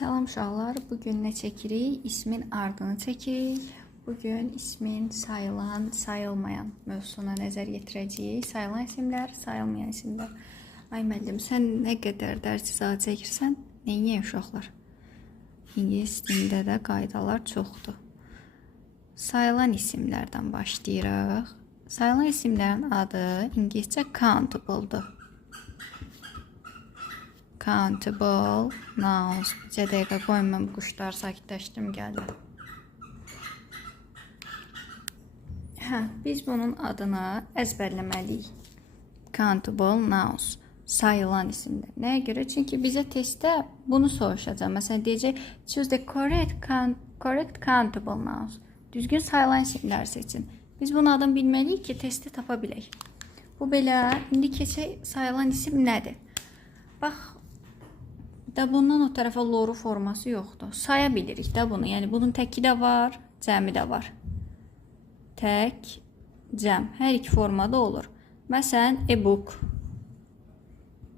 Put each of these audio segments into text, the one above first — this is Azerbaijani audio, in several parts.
Salam uşaqlar, bugün nə çəkirik? İsmin ardını çəkirik. Bugün ismin sayılan, sayılmayan mövzusuna nəzər yetirəcəyik. Sayılan isimlər, sayılmayan isimlər. Ay müəllim, sən nə qədər dərs izahı çəkirsən, neyə uşaqlar? İngilis dilində də qaydalar çoxdur. Sayılan isimlərdən başlayırıq. Sayılan isimlərin adı ingiliscə countable-dur. Countable nouns. Bir dəqiqə qoyun, mən bu quşları sakitləşdim, gəldim. Biz bunun adını əzbərləməliyik. Countable nouns. Sayılan isimlər. Nəyə görə? Çünki bizə testdə bunu soruşacaq. Məsələn, deyəcək, choose the correct countable nouns. Düzgün sayılan isimlər seçin. Biz bunun adını bilməliyik ki, testi tapa bilək. Bu belə, indi keçək sayılan isim nədir? Bax, da bundan o tərəfə loru forması yoxdur. Saya bilirik də bunu. Yəni, bunun təki də var, cəmi də var. Tək, cəm. Hər iki formada olur. Məsələn, e-book.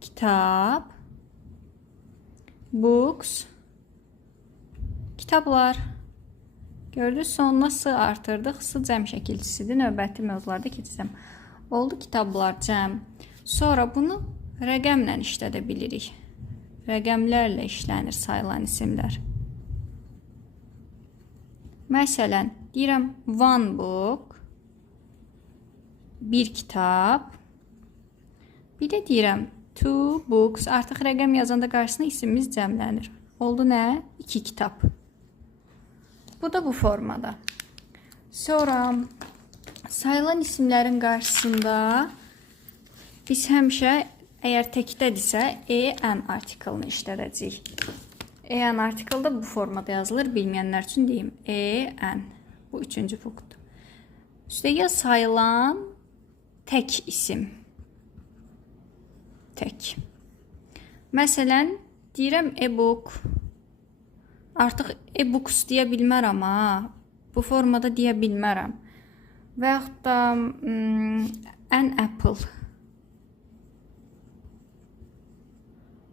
Kitab. Books. Kitablar. Gördünüz, sonuna sı artırdıq. Sı cəm şəkilçisidir. Növbəti mövzularda keçəcəm. Oldu kitablar, cəm. Sonra bunu rəqəmlə işlədə bilirik. Rəqəmlərlə işlənir sayılan isimlər. Məsələn, deyirəm one book, bir kitab. Bir də deyirəm two books. Artıq rəqəm yazanda qarşısına isimimiz cəmlənir. Oldu nə? İki kitab. Bu da bu formada. Sonra sayılan isimlərin qarşısında biz həmişə əgər təkdədirsə, en artiklını işlədəcəyik. En artikl da bu formada yazılır. Bilməyənlər üçün deyim. En. Bu üçüncü punkt. Üstəgəl sayılan tək isim. Tək. Məsələn, deyirəm e-book. Artıq e-books deyə bilmərəm, bu formada deyə bilmərəm. Və yaxud da an apple.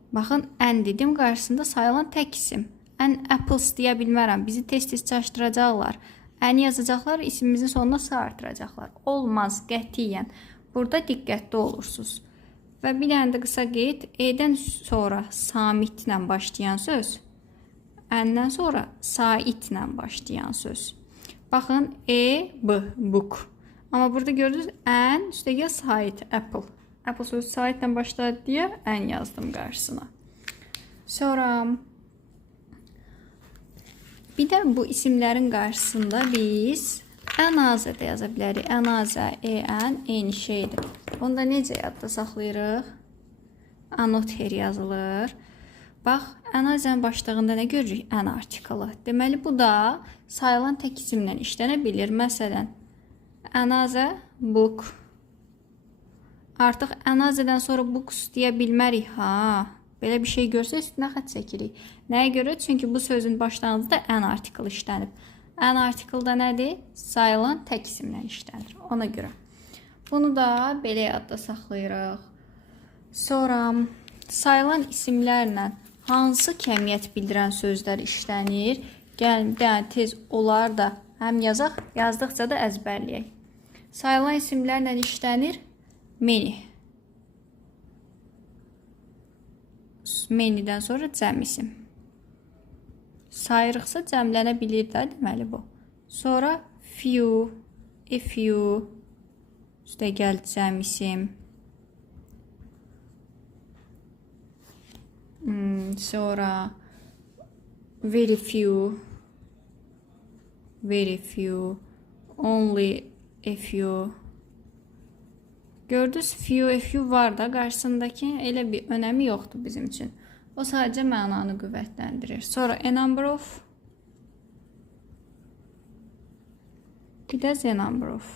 Baxın, ən dedim, qarşısında sayılan tək isim. An apples deyə bilmərəm. Bizi tez-tez çaşdıracaqlar. Əni yazacaqlar, isimimizin sonuna sı artıracaqlar. Olmaz, qətiyyən. Burada diqqətli olursunuz. Və bir dənə də qısa qeyd, e-dən sonra samitlə başlayan söz, əndən sonra saitlə başlayan söz. Baxın, b, book. Amma burada gördünüz, ən, üstəgəl sait, apple. Apple sözü saitlə başladı deyə ən yazdım qarşısına. Sonra bir də bu isimlərin qarşısında biz ənazə də yaza bilərik. Ənazə, en, eyni şeydir. Onu da necə yadda saxlayırıq? Another yazılır. Bax, ənazənin başlığında nə görürük? Ən artiklı. Deməli, bu da sayılan tək isimlə işlənə bilir. Məsələn, ənazə, book. Artıq ənazədən sonra books deyə bilmərik, Belə bir şey görsə üstünə xət çəkirik. Nəyə görə? Çünki bu sözün başlanğıcında ən artikl işlənib. Ən artiklda nədir? Sayılan tək isimlə işlənir. Ona görə. Bunu da belə yadda saxlayırıq. Sonra sayılan isimlərlə hansı kəmiyyət bildirən sözlər işlənir? Gəlin, bir dənə tez onlar da həm yazaq, yazdıqca da əzbərləyək. Sayılan isimlərlə işlənir. Many. Many'dən sonra cəm isim. Sayırıqsa cəmlənə bilir də, deməli bu. Sonra few, a few, üstəgəl cəm isim. Sonra very few, only a few. Gördünüz, few var da, qarşısındakı elə bir önəmi yoxdur bizim üçün. O sadəcə mənanı qüvvətləndirir. Sonra a number of, bir də the number of.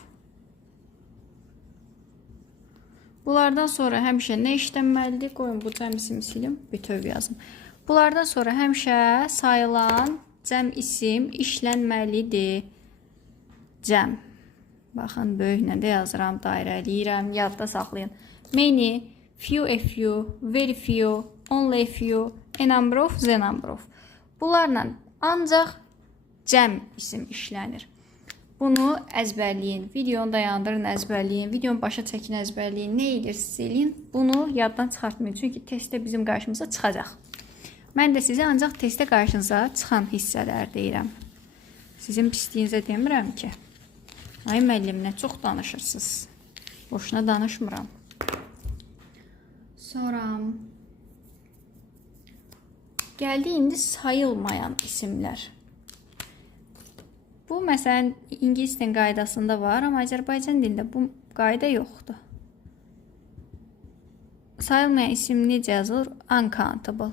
Bunlardan sonra həmişə nə işlənməlidir? Qoyun, bu cəm isimi silim, bütöv yazım. Bunlardan sonra həmişə sayılan cəm isim işlənməlidir. Cəm. Baxın, böyüklə də yazıram, dairəliyirəm, yadda saxlayın. Many, few, a few, very few, only a few, a number of, the number of. Bunlarla ancaq cəm isim işlənir. Bunu əzbərləyin. Videonu dayandırın, əzbərləyin. Videonu başa çəkin, əzbərləyin. Nə edirsiniz eləyin. Bunu yaddan çıxartmayın. Çünki testdə bizim qarşımıza çıxacaq. Mən də sizə ancaq testdə qarşınıza çıxan hissələr deyirəm. Sizin pisliyinizə demirəm ki. Ay müəllim, nə çox danışırsınız. Boşuna danışmıram. Sonra gəldi indi sayılmayan isimlər. Bu, məsələn, İngilis dilinin qaydasında var, amma Azərbaycan dilində bu qayda yoxdur. Sayılmayan isim necə yazılır? Uncountable.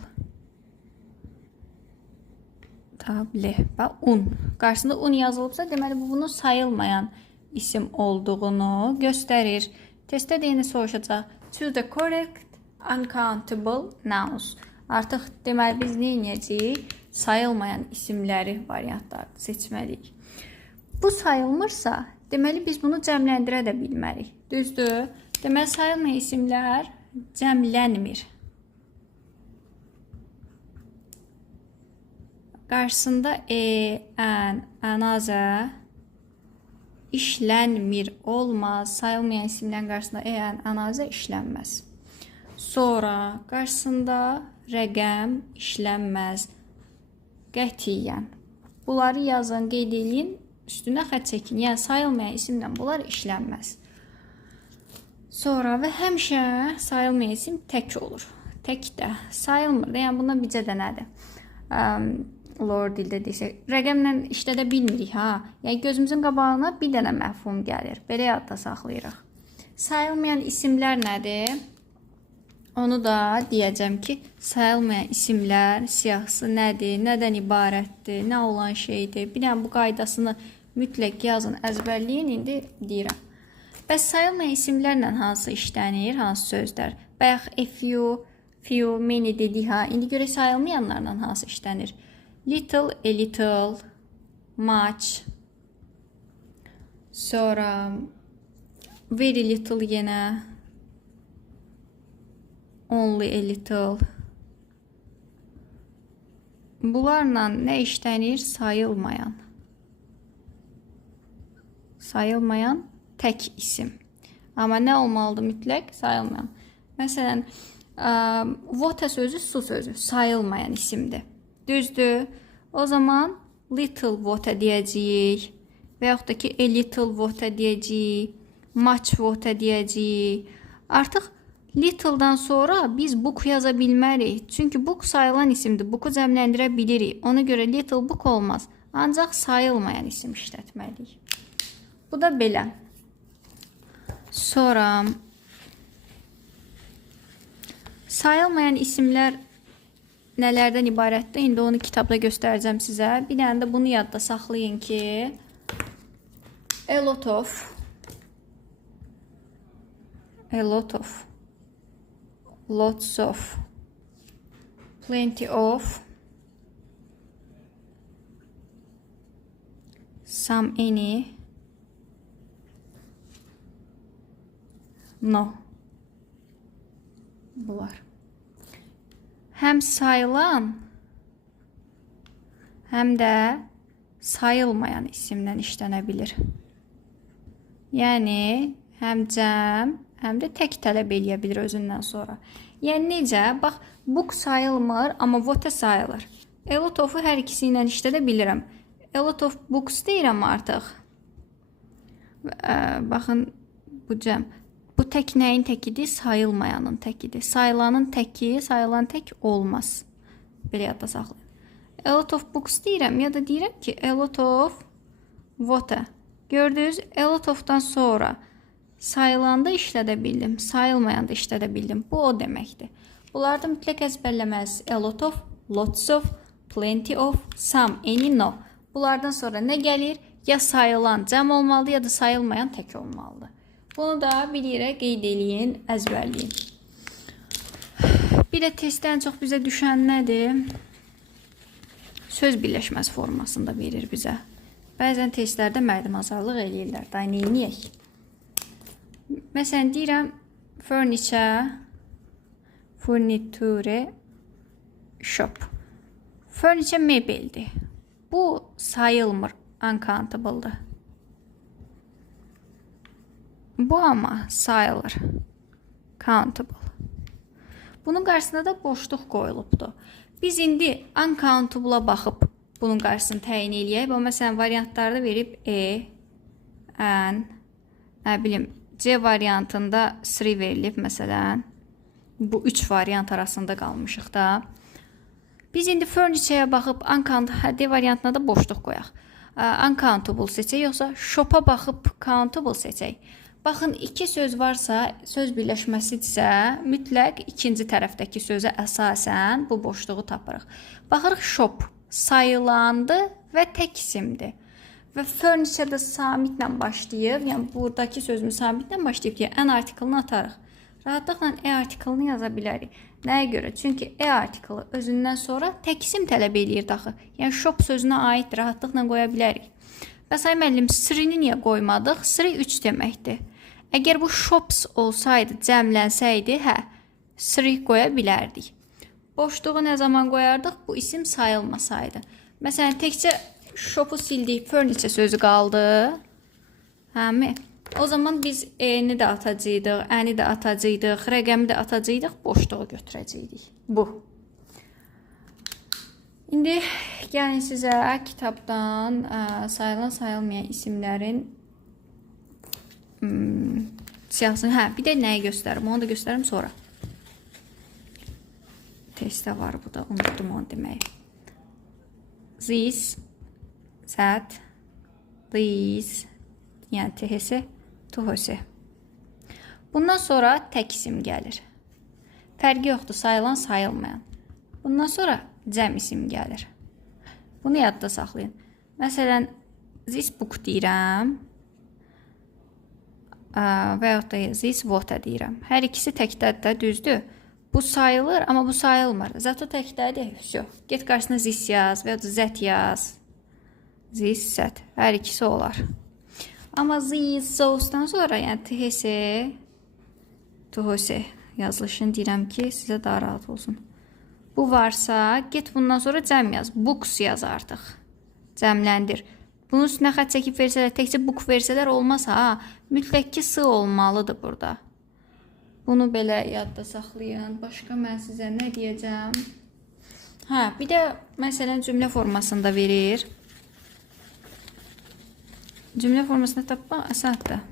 Table və un. Qarşısında un yazılıbsa, deməli, bu bunun sayılmayan isim olduğunu göstərir. Testdə də yeni soruşacaq. Choose the correct uncountable nouns. Artıq deməli, biz nə edəcəyik? Sayılmayan isimləri variantlar seçməliyik. Bu sayılmırsa, deməli biz bunu cəmləndirə də bilmərik. Düzdür? Deməli sayılmayan isimlər cəmlənmir. Qarşısında ən, ənazə işlənmir, olmaz. Sayılmayan isimlərin qarşısında ən, ənazə işlənməz. Sonra qarşısında rəqəm işlənməz. Qətiyyən. Bunları yazın, qeyd edin, üstünə xət çəkin. Yəni sayılmayan isimlə bunlar işlənməz. Sonra və həmişə sayılmayan isim tək olur. Tək də sayılmır. Yəni bundan bircə dənədir. Lor dildə desək, rəqəmlə işlədə bilmirik, ha. Yəni gözümüzün qabağına bir dənə məfhum gəlir. Belə yadda saxlayırıq. Sayılmayan isimlər nədir? Onu da deyəcəm ki, sayılmayan isimlər siyahısı nədir, nədən ibarətdir, nə olan şeydir. Bir dənə bu qaydasını mütləq yazın, əzbərləyin, indi deyirəm. Bəs sayılmayan isimlərlə hansı işlənir, hansı sözlər? Bayaq few, many dedik, ha. İndi görək sayılmayanlarla hansı işlənir? Little, a little, much. Sonra very little yenə. Only a little. Bunlarla nə işlənir? Sayılmayan. Sayılmayan tək isim. Amma nə olmalıdır mütləq? Sayılmayan. Məsələn, water sözü su sözü. Sayılmayan isimdir. Düzdür? O zaman little water deyəcəyik. Və yaxud da ki, a little water deyəcəyik. Much water deyəcəyik. Artıq little'dan sonra biz book yaza bilmərik. Çünki book sayılan isimdir. Book'u cəmləndirə bilirik. Ona görə little book olmaz. Ancaq sayılmayan isim işlətməliyik. Bu da belə. Sonra sayılmayan isimlər nələrdən ibarətdir? İndi onu kitabda göstərəcəm sizə. Bir dənə də bunu yadda saxlayın ki, a lot of, lots of, plenty of, some, any, no. Bunlar. Həm sayılan, həm də sayılmayan isimlə işlənə bilir. Yəni, həm cəm, həm də tək tələb eləyə bilir özündən sonra. Yəni, necə? Bax, book sayılmır, amma water sayılır. A lot of-u hər ikisi ilə işlədə bilirəm. A lot of books deyirəm artıq. Baxın, bu cəm. Bu tək nəyin təkidir? Sayılmayanın təkidir. Sayılanın təki, sayılan tək olmaz. Belə yadda saxlayın. A lot of books deyirəm, ya da deyirəm ki, a lot of water. Gördünüz, a lot of-dan sonra sayılanda işlədə bildim, sayılmayanda işlədə bildim. Bu o deməkdir. Bunlarda mütləq əzbərləməz. A lot of, lots of, plenty of, some, any, no. Bunlardan sonra nə gəlir? Ya sayılan cəm olmalıdır, ya da sayılmayan tək olmalıdır. Bunu da bir yerə qeyd eləyin, əzbərləyin. Bir də testdən çox bizə düşən nədir? Söz birləşməsi formasında verir bizə. Bəzən testlərdə mərdimazarlıq eləyirlər. Da neyniyək? Məsələn, deyirəm, furniture, furniture, shop. Furniture mebeldir. Bu sayılmır, uncountable'dır. Bu ama sayılır, countable. Bunun qarşısında da boşluq qoyulubdur. Biz indi uncountable'a baxıb bunun qarşısını təyin eləyək. Məsələn, variantlarda verib N, nə bilim, C variantında 3 verilib, məsələn. Bu 3 variant arasında qalmışıq da. Biz indi furniture'ya baxıb D variantına da boşluq qoyaq. Uncountable seçək, yoxsa shop'a baxıb countable seçək. Baxın, iki söz varsa, söz birləşməsidirsə, mütləq ikinci tərəfdəki sözə əsasən bu boşluğu tapırıq. Baxırıq, shop sayılandı və tək isimdir. Və furniture'da samitlə başlayıb, yəni buradakı sözümüz samitlə başlayıb deyə ən artiklını atarıq. Rahatlıqla artiklını yaza bilərik. Nəyə görə? Çünki artiklı özündən sonra tək isim tələb eləyir daxı. Yəni shop sözünə aid rahatlıqla qoya bilərik. Bəs ay müəllim, 3-ni niyə qoymadıq? 3 deməkdir. Əgər bu shops olsaydı, cəmlənsəydi, 3 qoya bilərdik. Boşluğu nə zaman qoyardıq? Bu isim sayılmasaydı. Məsələn, təkcə shop'u sildik, furniture sözü qaldı. Həmi? O zaman biz E-ni də atacaqdıq, N-i də atacaqdıq, rəqəmi də atacaqdıq, boşluğu götürəcəkdik. Bu. İndi gəlin sizə kitabdan sayılan sayılmayan isimlərin siyahısını, bir də nəyi göstərim, onu da göstərim sonra. Testdə var bu da, unutdum onu deməyi. This, that, these, yəni THS, THS. Bundan sonra tək isim gəlir. Fərqi yoxdur, sayılan, sayılmayan. Bundan sonra cəm isim gəlir. Bunu yadda saxlayın. Məsələn, this book deyirəm və yaxud da this water deyirəm. Hər ikisi təkdədir də, düzdür. Bu sayılır, amma bu sayılmır. Zato təkdədir, get qarşısına this yaz və yaxud da zət yaz. This, zət. Hər ikisi olar. Amma this, sousdan sonra, yəni THS, THS yazılışını deyirəm ki, sizə daha rahat olsun. Bu varsa, get bundan sonra cəm yaz. Books yaz artıq. Cəmləndir. Bunun üstünə xət çəkib versələr, təkcə book versələr olmaz, mütləq ki, sı olmalıdır burada. Bunu belə yadda saxlayın. Başqa mən sizə nə deyəcəm? Bir də, məsələn, cümlə formasında verir. Cümlə formasında tapmaq əsaddır.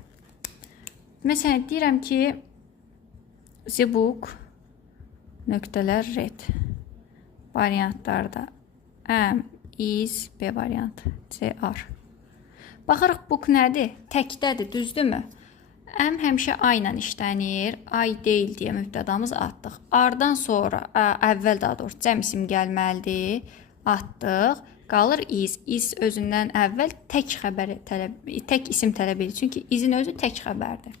Məsələn, deyirəm ki, the book nöqtələr read variantlarda M, is, B variant, C, R. Baxırıq, book nədir? Təkdədir, düzdürmü? M həmişə A ilə işlənir. Ay deyil deyə mübtədamız atdıq. R-dan sonra, əvvəl daha doğrusu cəm isim gəlməlidir. Atdıq. Qalır is. Is özündən əvvəl tək isim tələb edir. Çünki izin özü tək xəbərdir.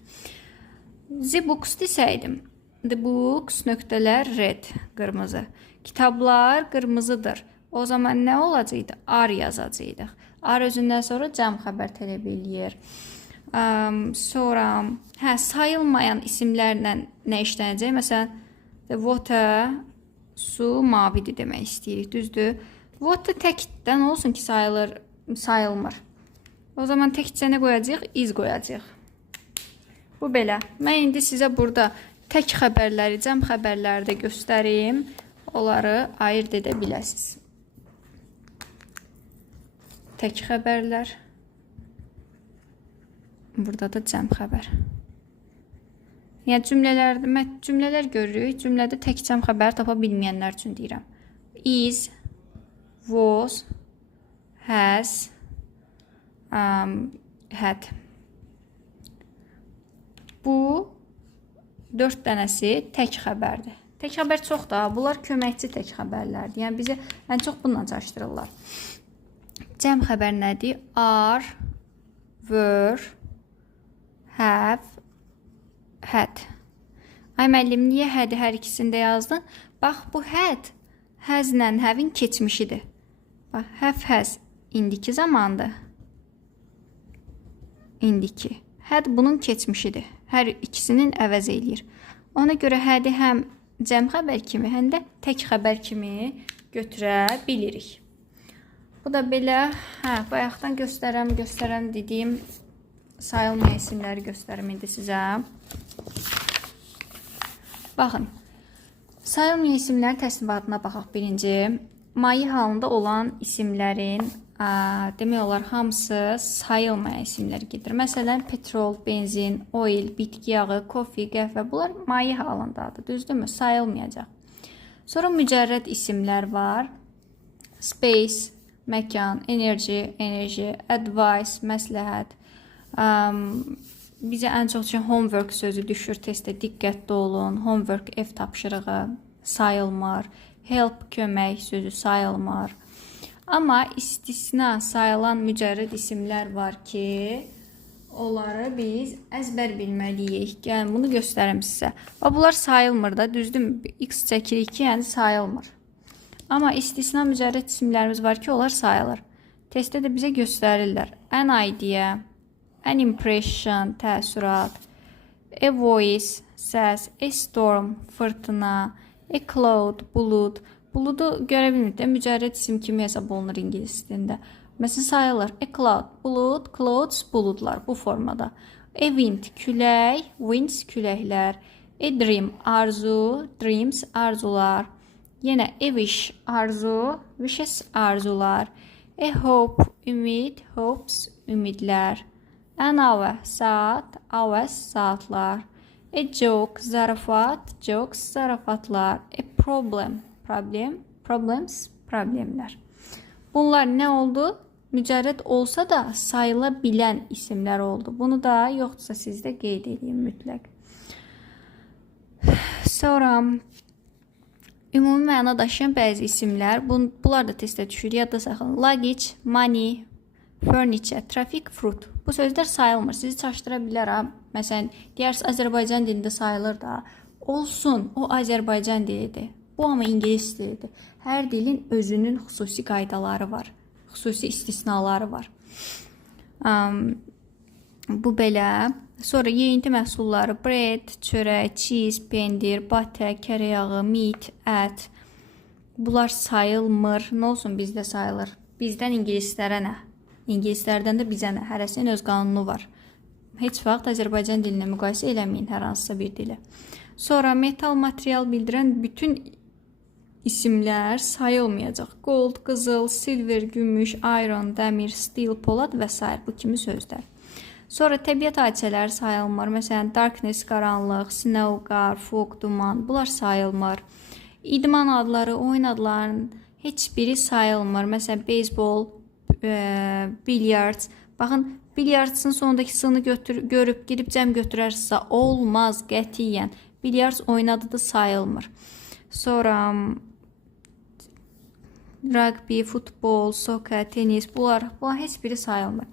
The books desəydim. The books nöqtələr red, qırmızı. Kitablar qırmızıdır. O zaman nə olacaqdı? R yazacaqdıq. R özündən sonra cəm xəbər tələb eləyir. Sonra sayılmayan isimlərlə nə işlənəcək? Məsələn, the water, su mavidir demək istəyirik, düzdür? Water təkdən olsun ki, sayılmır. O zaman təkcə nə qoyacaq? Is qoyacaq. Bu belə. Mən indi sizə burada tək xəbərləri, cəm xəbərləri də göstərim. Onları ayırt edə biləsiniz. Tək xəbərlər. Burada da cəm xəbər. Yəni cümlələr görürük. Cümlədə tək cəm xəbər tapa bilməyənlər üçün deyirəm. Is, was, has, had. Bu 4 dənəsi tək xəbərdir. Tək xəbər çoxdur. Bunlar köməkçi tək xəbərlərdir. Yəni bizi ən çox bununla çaşdırırlar. Cəm xəbər nədir? Are, were, have, had. Ay müəllim, niyə had hər ikisində yazdın? Bax, bu had, has-lə have-in keçmişidir. Bax, have, has indiki zamandır. İndiki. Had bunun keçmişidir. Hər ikisinin əvəz eləyir. Ona görə had-i həm cəm xəbər kimi, həm də tək xəbər kimi götürə bilirik. Bu da belə, bayaqdan göstərəm dediyim sayılmayan isimləri göstərim indi sizə. Baxın, sayılmayan isimlərin təsnifatına baxaq birinci. Mayi halında olan isimlərin demək olar hamısı sayılmayan isimlər gedir. Məsələn, petrol, benzin, oil, bitki yağı, kofi, qəhvə bunlar mayi halındadır. Düzdürmü? Sayılmayacaq. Sonra mücərrəd isimlər var. Space, məkan, enerji, advice, məsləhət. Bizə ən çox homework sözü düşür testdə, diqqətli olun. Homework, ev tapşırığı sayılmır. Help, kömək sözü sayılmır. Amma istisna sayılan mücərrəd isimlər var ki, onları biz əzbər bilməliyik. Yəni, bunu göstərim sizə. Bunlar sayılmır da, düzdür? X çəkirik ki, yəni sayılmır. Amma istisna mücərrəd isimlərimiz var ki, onlar sayılır. Testdə də bizə göstərirlər. An idea, an impression, təəssürat, a voice, səs, a storm, fırtına, a cloud, bulud. Buludu görə bilmirik də, mücərrəd isim kimi hesab olunur ingilis dilində. Məsələn, sayılır. A cloud, bulud, clouds, buludlar bu formada. A wind, külək, winds, küləklər. A dream, arzu, dreams, arzular. Yenə a wish, arzu, wishes, arzular. A hope, ümid, hopes, ümidlər. An hour, saat, hours, saatlar. A joke, zarafat, jokes, zarafatlar. A problem, problems, problemlər. Bunlar nə oldu? Mücərrəd olsa da sayıla bilən isimlər oldu. Bunu da yoxdursa sizdə qeyd edeyim mütləq. Sonra ümumi məna daşıyan bəzi isimlər, bunlar da testdə düşür. Yadda saxlayın. Luggage, money, furniture, traffic, fruit. Bu sözlər sayılmır. Sizi çaşdıra bilər. Məsələn, deyərsiniz Azərbaycan dilində sayılır da. Olsun, o Azərbaycan dilidir. Bu amma ingilis dilidir. Hər dilin özünün xüsusi qaydaları var. Xüsusi istisnaları var. Bu belə. Sonra yeyinti məhsulları bread, çörək, cheese, pendir, butter, kərə yağı, meat, ət. Bunlar sayılmır. Nə olsun bizdə sayılır? Bizdən ingilislərə nə? İngilislərdən də bizə nə? Hərəsinin öz qanunu var. Heç vaxt Azərbaycan dilinə müqayisə eləməyin hər hansısa bir dili. Sonra metal material bildirən bütün isimlər sayılmayacaq. Gold, qızıl, silver, gümüş, iron, dəmir, steel, polad və s. bu kimi sözlər. Sonra təbiət hadisələri sayılmır. Məsələn, darkness, qaranlıq, snow, qar, fog, duman. Bunlar sayılmır. İdman adları, oyun adlarının heç biri sayılmır. Məsələn, beyzbol, bilyards. Baxın, bilyarsın sonundakı sını görüb gidib cəm götürərsə olmaz qətiyyən. Bilyards oynadı da sayılmır. Sonra rugby, futbol, soccer, tenis, bunlar heç biri sayılmır.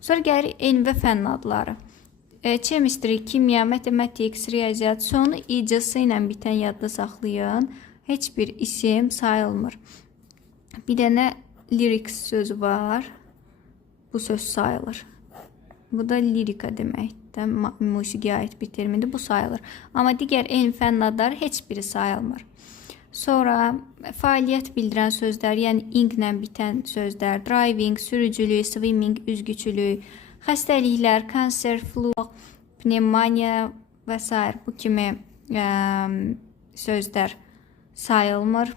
Sonra gəlir elm və fənn adları. Chemistry, kimya, mathematics, riyaziyyat, sonu icası ilə bitən yadda saxlayın. Heç bir isim sayılmır. Bir dənə lyrics sözü var. Bu söz sayılır. Bu da lirika deməkdir. Musiqiyə aid bir termindir. Bu sayılır. Amma digər elm fənn adları heç biri sayılmır. Sonra fəaliyyət bildirən sözlər, yəni ing-lə bitən sözlər, driving, sürücülük, swimming, üzgüçülük, xəstəliklər, kanser, flu, pnevmoniya və s. bu kimi sözlər sayılmır.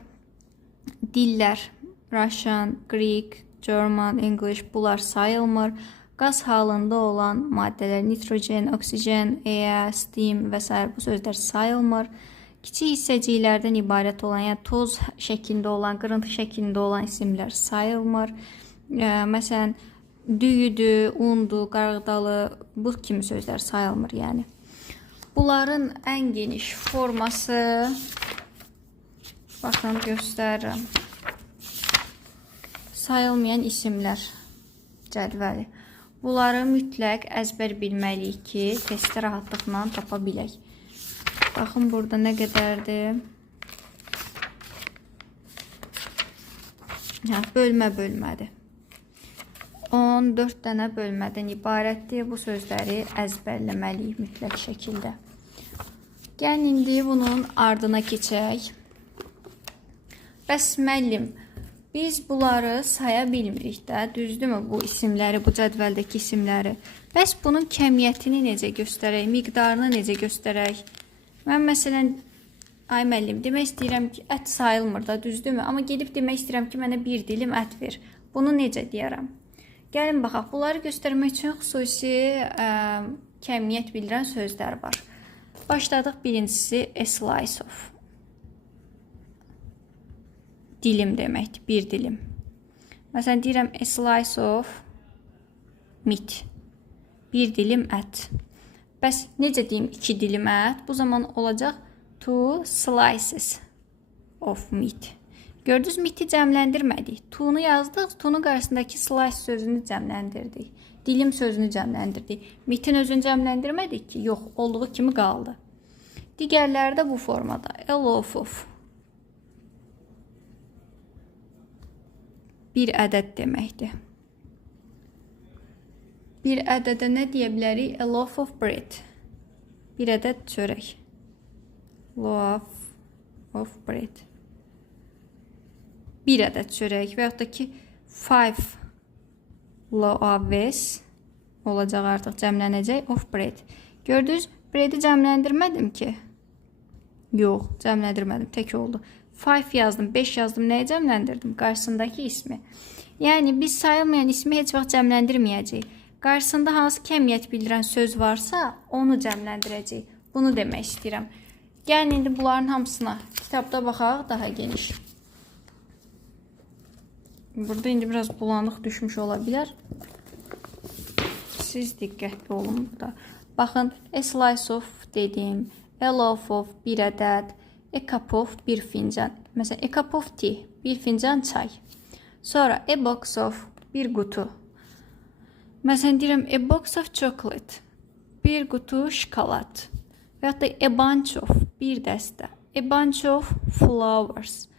Dillər, Russian, Greek, German, English bunlar sayılmır. Qaz halında olan maddələr, nitrogen, oksigen, air, steam və s. bu sözlər sayılmır. Kiçik hissəciklərdən ibarət olan, yəni toz şəklində olan, qırıntı şəklində olan isimlər sayılmır. Məsələn, düyüdür, undur, qarğıdalı, bu kimi sözlər sayılmır. Yəni. Bunların ən geniş forması, baxın, göstərirəm. Sayılmayan isimlər cədvəli. Bunları mütləq əzbər bilməliyik ki, testi rahatlıqla tapa bilək. Baxın, burada nə qədərdir? Bölmədir. 14 dənə bölmədən ibarətdir. Bu sözləri əzbərləməliyik mütləq şəkildə. Gəlin indi bunun ardına keçək. Bəs müəllim, biz bunları saya bilmirik də, düzdürmü bu isimləri, bu cədvəldəki isimləri? Bəs bunun kəmiyyətini necə göstərək, miqdarını necə göstərək? Mən məsələn, ay müəllim, demək istəyirəm ki, ət sayılmır da, düzdürmü? Amma gedib demək istəyirəm ki, mənə bir dilim ət ver. Bunu necə deyərəm? Gəlin baxaq, bunları göstərmək üçün xüsusi kəmiyyət bildirən sözlər var. Başladıq birincisi a slice of. Dilim deməkdir, bir dilim. Məsələn, deyirəm a slice of meat. Bir dilim ət. Bəs necə deyim 2 dilim ət? Bu zaman olacaq 2 slices of meat. Gördünüz, meat'i cəmləndirmədik. Tu'nu yazdıq, tu'nun qarşısındakı slice sözünü cəmləndirdik. Dilim sözünü cəmləndirdik. Meat'in özünü cəmləndirmədik ki, yox, olduğu kimi qaldı. Digərləri də bu formada. A loaf of. Bir ədəd deməkdir. Bir ədədə nə deyə bilərik? A loaf of bread. Bir ədəd çörək. Loaf of bread. Bir ədəd çörək və yaxud da ki 5 loaves olacaq, artıq cəmlənəcək of bread. Gördünüz, bread'i cəmləndirmədim ki. Yox, cəmləndirmədim, tək oldu. 5 yazdım, 5 yazdım, nəyə cəmləndirdim? Qarşısındakı ismi. Yəni biz sayılmayan ismi heç vaxt cəmləndirməyəcəyik. Qarşısında hansı kəmiyyət bildirən söz varsa, onu cəmləndirəcəyik. Bunu demək istəyirəm. Gəlin indi bunların hamısına kitabda baxaq daha geniş. Burada indi biraz bulanıq düşmüş ola bilər. Siz diqqətli olun burada. Baxın, a slice of dedim, a loaf of bir ədəd, a cup of bir fincan. Məsələn, a cup of tea, bir fincan çay. Sonra a box of bir qutu. Məsələn, deyirəm a box of chocolate, bir qutu şokolad. Və yaxud da a bunch of bir dəstə, a bunch of flowers.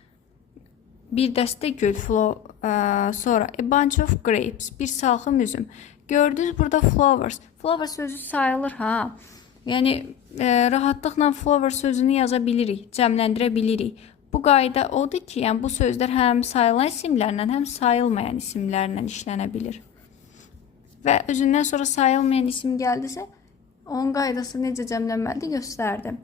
Bir dəstə gül, sonra a bunch of grapes, bir salxım üzüm. Gördünüz burada flowers. Flowers sözü sayılır ha. Yəni rahatlıqla flower sözünü yaza bilirik, cəmləndirə bilirik. Bu qayda odur ki, yəni bu sözlər həm sayılan isimlərlə, həm sayılmayan isimlərlə işlənə bilir. Və özündən sonra sayılmayan isim gəldisə, onun qaydası necə cəmlənməlidir göstərdim.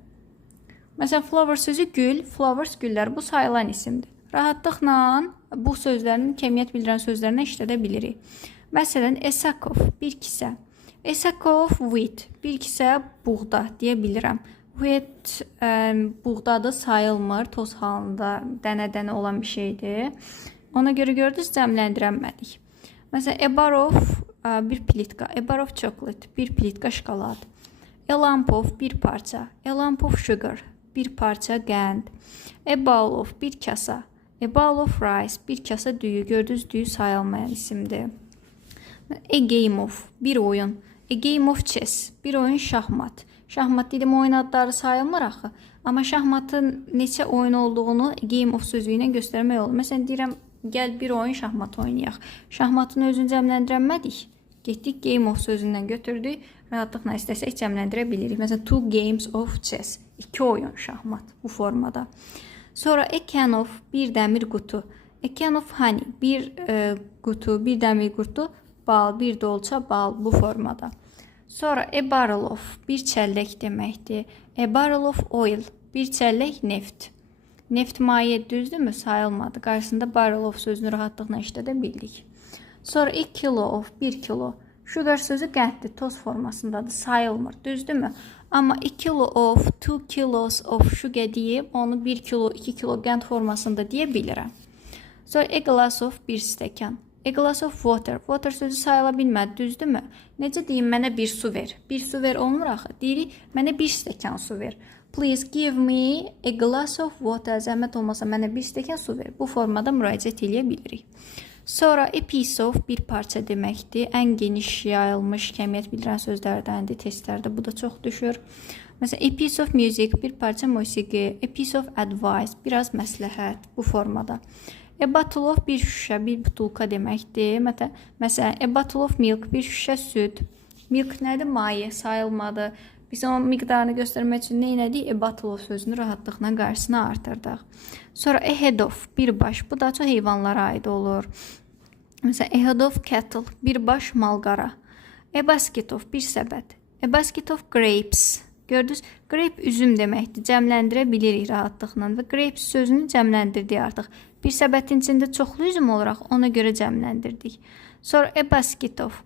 Məsələn, flower sözü gül, flowers güllər, bu sayılan isimdir. Rahatlıqla bu sözlərin kəmiyyət bildirən sözlərinə işlədə bilirik. Məsələn, a sack of, bir kisə. A sack of wheat, bir kisə buğda deyə bilirəm. Wheat buğdadır, sayılmır, toz halında dənə-dənə olan bir şeydir. Ona görə gördünüz, cəmləndirəmədik. Məsələn, a bar of, bir plitka. A bar of chocolate, bir plitka şokolad. A lump of, bir parça. A lump of sugar, bir parça qənd. A bowl of, bir kasa. A bowl of rice, bir kasa düyü. Gördünüz, düyü sayılmayan isimdir. A game of, bir oyun. A game of chess, bir oyun şahmat. Şahmat dedim, oyun adları sayılmır axı. Amma şahmatın neçə oyun olduğunu game of sözü ilə göstərmək olur. Məsələn, deyirəm, gəl bir oyun şahmat oynayaq. Şahmatın özünü cəmləndirəmədik. Getdik, game of sözündən götürdük. Rahatlıqla istəsək cəmləndirə bilirik. Məsələn, 2 games of chess. 2 oyun şahmat bu formada. Sonra a can of, bir dəmir qutu. A can of honey, bir qutu, bir dəmir qutu, bal, bir dolça bal bu formada. Sonra a barrel of, bir çəllək deməkdir. A barrel of oil, bir çəllək neft. Neft maye düzdürmü? Sayılmadı. Qarşısında barrel of sözünü rahatlıqla işlədə bildik. Sonra a kilo of, bir kilo. Sugar sözü qənddir, toz formasındadır, sayılmır, düzdürmü? Amma a kilo of, 2 kilos of sugar deyib, onu 1 kilo, 2 kilo qənd formasında deyə bilirəm. Sonra a glass of, bir stəkan. A glass of water. Water sözü sayıla bilmədi, düzdürmü? Necə deyim, mənə bir su ver. Bir su ver olmur axı. Deyirik, mənə bir stəkan su ver. Please give me a glass of water. Zəhmət olmasa mənə bir stəkan su ver. Bu formada müraciət edə bilirik. Sonra a piece of, bir parça deməkdir. Ən geniş yayılmış kəmiyyət bildirən sözlərdəndir testlərdə. Bu da çox düşür. Məsələn, a piece of music, bir parça musiqi. A piece of advice, biraz məsləhət bu formada. A bottle of, bir şüşə, bir butulka deməkdir. Məsələn, a bottle of milk, bir şüşə süd. Milk nədir? Maye sayılmadı. Biz o miqdarını göstərmək üçün nə elədik? A bottle of sözünü rahatlıqla qarşısına artırdıq. Sonra a head of, birbaş. Bu da çox heyvanlara aid olur. Məsələn, a head of cattle, birbaş malqara. A basket of, bir səbət. A basket of grapes. Gördünüz? Grape üzüm deməkdir. Cəmləndirə bilirik rahatlıqla və grapes sözünü cəmləndirdik artıq. Bir səbətin içində çoxlu üzüm olaraq ona görə cəmləndirdik. Sonra a basket of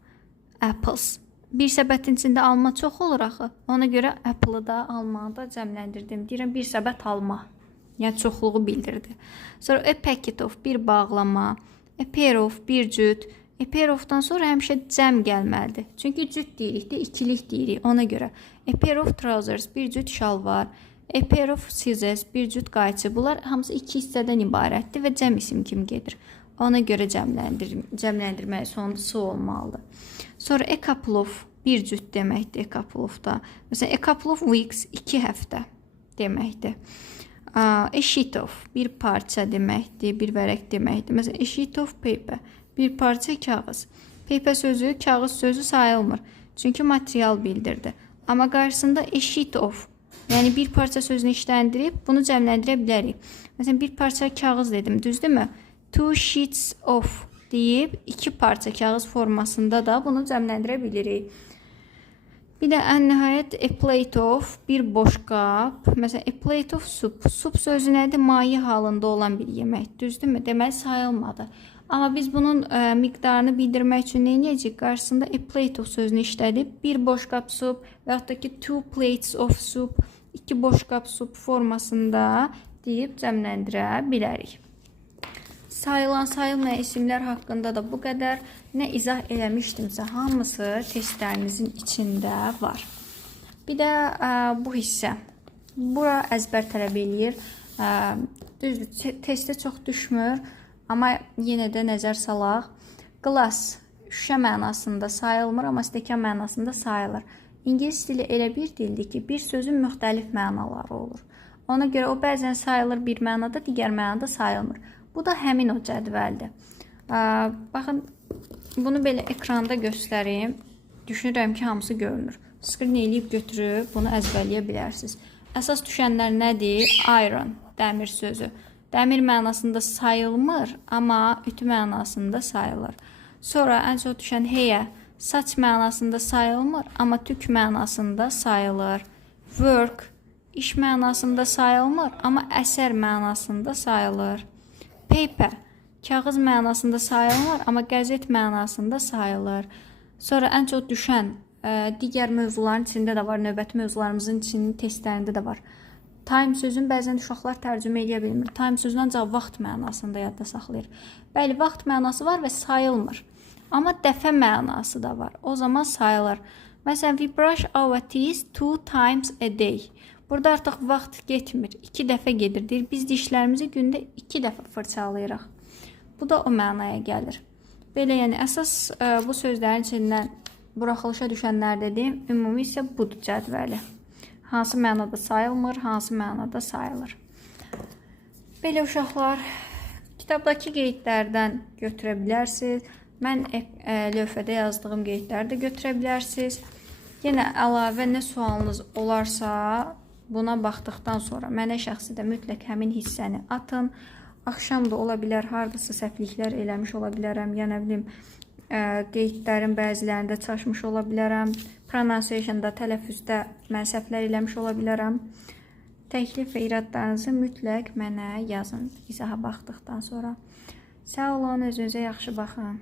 apples. Bir səbətin içində alma çox olur axı. Ona görə apple-ı da, almanı da cəmləndirdim. Deyirəm, bir səbət alma. Yəni, çoxluğu bildirdi. Sonra a packet of, bir bağlama. A pair of, bir cüt. A pair of-dan sonra həmişə cəm gəlməlidir. Çünki cüt deyirikdə, ikilik deyirik. Ona görə. A pair of trousers, bir cüt şalvar. A pair of scissors, bir cüt qayçı. Bunlar hamısı iki hissədən ibarətdir və cəm isim kimi gedir. Ona görə cəmləndirmək sonuncusu olmalıdır. Sonra a couple of, bir cüt deməkdir a couple of-da. Məsələn, a couple of weeks, 2 həftə deməkdir. A sheet of, bir parça deməkdir, bir vərəq deməkdir. Məsələn, a sheet of paper, bir parça kağız. Paper sözü, kağız sözü sayılmır. Çünki material bildirdi. Amma qarşısında a sheet of, yəni bir parça sözünü işləndirib, bunu cəmləndirə bilərik. Məsələn, bir parça kağız dedim, düzdürmü? Two sheets of deyib, 2 parça kağız formasında da bunu cəmləndirə bilirik. Bir də ən nəhayət a plate of, bir boş qab. Məsələn, a plate of soup. Soup sözü nədir? Maye halında olan bir yemək. Düzdürmü? Deməli sayılmadı. Amma biz bunun miqdarını bildirmək üçün nə edəcəyik? Qarşısında a plate of sözünü işlədib, bir boş qab soup və yaxud da ki, two plates of soup, 2 boş qab soup formasında deyib cəmləndirə bilərik. Sayılan, sayılmayan isimlər haqqında da bu qədər. Nə izah eləmişdimsə, hamısı testlərinizin içində var. Bir də bu hissə. Bura əzbər tələb eləyir. Düzdür, testə çox düşmür. Amma yenə də nəzər salaq. Glass şüşə mənasında sayılmır, amma stəkan mənasında sayılır. İngilis dili elə bir dildir ki, bir sözün müxtəlif mənaları olur. Ona görə o bəzən sayılır bir mənada, digər mənada sayılmır. Bu da həmin o cədvəldir. Baxın, bunu belə ekranda göstərim. Düşünürəm ki, hamısı görünür. Screen eləyib götürüb bunu əzbərləyə bilərsiniz. Əsas düşənlər nədir? Iron, dəmir sözü. Dəmir mənasında sayılmır, amma ütü mənasında sayılır. Sonra ən çox düşən heyə, saç mənasında sayılmır, amma tük mənasında sayılır. Work, iş mənasında sayılmır, amma əsər mənasında sayılır. Paper, kağız mənasında sayılmır, amma qəzet mənasında sayılır. Sonra ən çox düşən digər mövzuların içində də var, növbəti mövzularımızın içinin testlərində də var. Time sözünü bəzən uşaqlar tərcümə edə bilmir. Time sözünü ancaq vaxt mənasında yadda saxlayır. Bəli, vaxt mənası var və sayılmır. Amma dəfə mənası da var. O zaman sayılır. Məsələn, we brush our teeth 2 times a day. Burada artıq vaxt getmir. 2 dəfə gedir. Deyir, biz dişlərimizi gündə 2 dəfə fırçalayırıq. Bu da o mənaya gəlir. Belə, yəni əsas bu sözlərin içindən buraxılışa düşənlər dediyim, ümumi isə budur cədvəli. Hansı mənada sayılmır, hansı mənada sayılır. Belə uşaqlar, kitabdakı qeydlərdən götürə bilərsiniz. Mən lövhədə yazdığım qeydləri də götürə bilərsiniz. Yenə əlavə nə sualınız olarsa, buna baxdıqdan sonra mənə şəxsi də mütləq həmin hissəni atın. Axşam da ola bilər, haradasa səhvliklər eləmiş ola bilərəm, ya nə bilim, qeydlərin bəzilərində çaşmış ola bilərəm, pronunciationda, tələffüzdə mən səhvlər eləmiş ola bilərəm. Təklif və iradlarınızı mütləq mənə yazın izaha baxdıqdan sonra. Sağ olun, özünüzə yaxşı baxın.